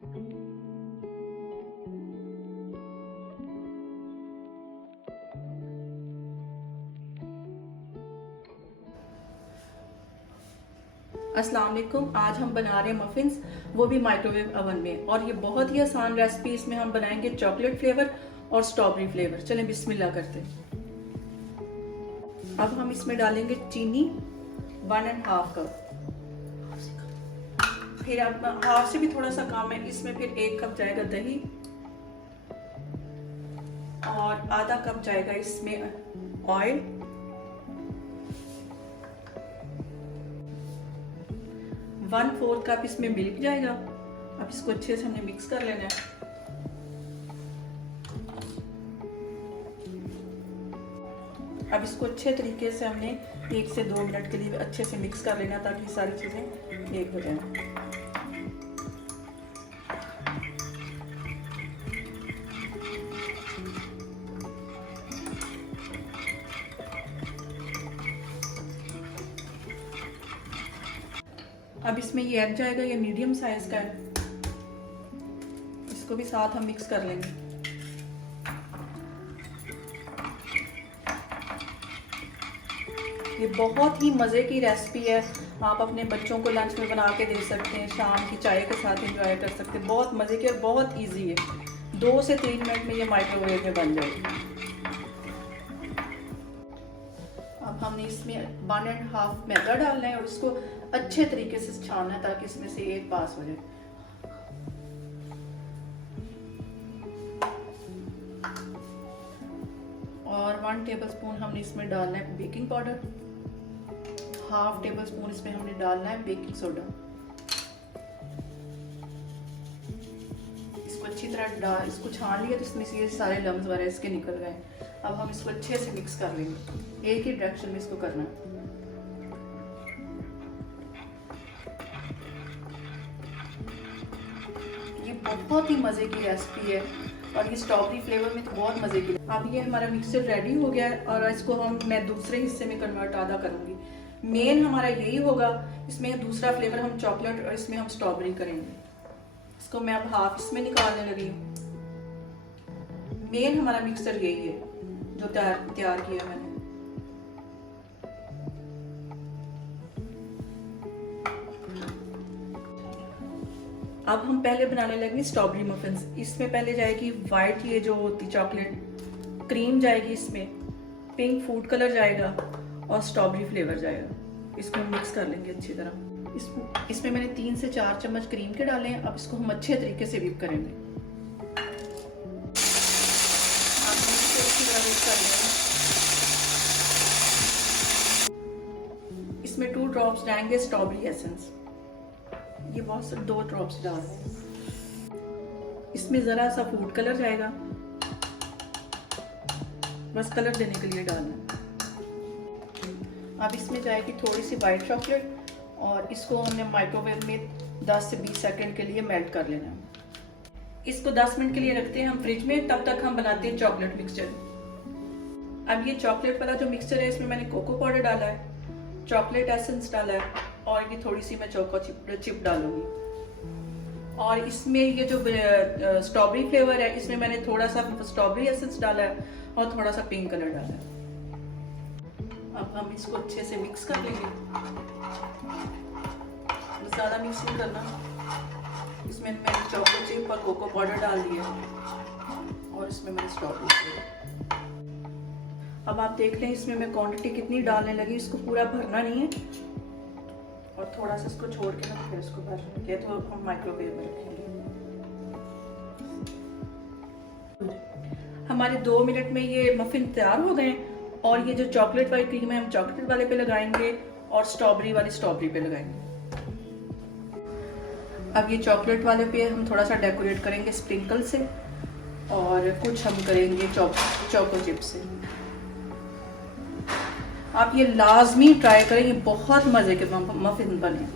अस्सलाम वालेकुम। आज हम बना रहे हैं मफिन्स, वो भी माइक्रोवेव ओवन में। और ये बहुत ही आसान रेसिपी। इसमें हम बनाएंगे चॉकलेट फ्लेवर और स्ट्रॉबेरी फ्लेवर। चलें बिस्मिल्लाह करते हैं। अब हम इसमें डालेंगे चीनी 1.5 कप। फिर अब हाफ से भी थोड़ा सा कम है, इसमें फिर 1 कप जाएगा दही और आधा कप जाएगा इसमें ऑयल। 1/4 कप इसमें मिल्क जाएगा। अब इसको अच्छे से हमने मिक्स कर लेना है। अब इसको अच्छे तरीके से हमने 1 से 2 मिनट के लिए अच्छे से मिक्स कर लेना ताकि सारी चीजें एक हो जाए। अब इसमें ये एग जाएगा, ये मीडियम साइज का है। इसको भी साथ हम मिक्स कर लेंगे। ये बहुत ही मज़े की रेसिपी है। आप अपने बच्चों को लंच में बना के दे सकते हैं, शाम की चाय के साथ एंजॉय कर सकते हैं। बहुत मज़े की और बहुत इजी है। 2 से 3 मिनट में ये माइक्रोवेव में बन जाएगी। अब हमने इसमें 1.5 मैदा डालना है और इसको अच्छे तरीके से छानना है ताकि इसमें से एक पास हो जाए। और 1 टेबलस्पून हमने इसमें डालना है बेकिंग पाउडर। 1/2 टेबलस्पून इसमें हमने डालना है बेकिंग सोडा। इसको अच्छी तरह इसको छान लिया तो इसमें से ये सारे लम्स वगैरह इसके निकल गए। अब हम इसको अच्छे से मिक्स कर लेंगे। एक ही डायरेक्शन में इसको करना है। ये बहुत ही मज़े की रेसिपी है और ये स्ट्रॉबेरी फ्लेवर में तो बहुत मज़े की। अब ये हमारा मिक्सचर रेडी हो गया है और इसको मैं दूसरे हिस्से में कन्वर्ट आधा करूँगी। मेन हमारा यही होगा। इसमें दूसरा फ्लेवर हम चॉकलेट और इसमें हम स्ट्रॉबेरी करेंगे। इसको मैं अब हाफ इसमें निकालने लगी हूँ। मेन हमारा मिक्सचर यही है जो तैयार किया मैंने। अब हम पहले बनाने लगे स्ट्रॉबेरी मफिन्स। इसमें पहले जाएगी वाइट, ये जो होती चॉकलेट क्रीम जाएगी, इसमें पिंक फूड कलर जाएगा और स्ट्रॉबेरी फ्लेवर जाएगा। इसको हम मिक्स कर लेंगे अच्छी तरह। इसमें मैंने 3 से 4 चम्मच क्रीम के डाले हैं। अब इसको हम अच्छे तरीके से व्हिप करेंगे। इसमें 2 ड्रॉप्स जाएंगे स्ट्रॉबेरी एसेंस। ये बहुत से 2 ड्रॉप्स डाल रहे हैं। इसमें जरा सा फूड कलर जाएगा, बस कलर देने के लिए डालना है। अब इसमें जाएगी थोड़ी सी वाइट चॉकलेट और इसको हमने माइक्रोवेव में 10 से 20 सेकंड के लिए मेल्ट कर लेना है। इसको 10 मिनट के लिए रखते हैं हम फ्रिज में। तब तक हम बनाते हैं चॉकलेट मिक्सचर। अब ये चॉकलेट वाला जो मिक्सचर है, इसमें मैंने कोको पाउडर डाला है, चॉकलेट एसेंस डाला है और ये थोड़ी सी मैं चोको चिप डालूंगी। और इसमें ये जो स्ट्रॉबेरी फ्लेवर है, इसमें मैंने थोड़ा सा स्ट्रॉबेरी एसेंस डाला है और थोड़ा सा पिंक कलर डाला है। अब हम इसको अच्छे से मिक्स कर लेंगे। ज़्यादा मिक्स नहीं करना। इसमें मैंने चोको चिप और कोको पाउडर डाल दिया और इसमें मैंने स्ट्रॉबेरी फ्लेवर। अब आप देख लें इसमें मैं क्वांटिटी कितनी डालने लगी। इसको पूरा भरना नहीं है और थोड़ा सा इसको छोड़ के ना फिर इसको भर के तो हम माइक्रोवेव में रखेंगे। हमारे 2 मिनट में ये मफिन तैयार हो गए और ये जो चॉकलेट वाली क्रीम है हम चॉकलेट वाले पे लगाएंगे और स्ट्रॉबेरी वाले स्ट्रॉबेरी पे लगाएंगे। अब ये चॉकलेट वाले पे हम थोड़ा सा डेकोरेट करेंगे स्प्रिंकल से और कुछ हम करेंगे चोको चिप से। आप ये लाजमी ट्राई करें, ये बहुत मज़े के मफिन बने।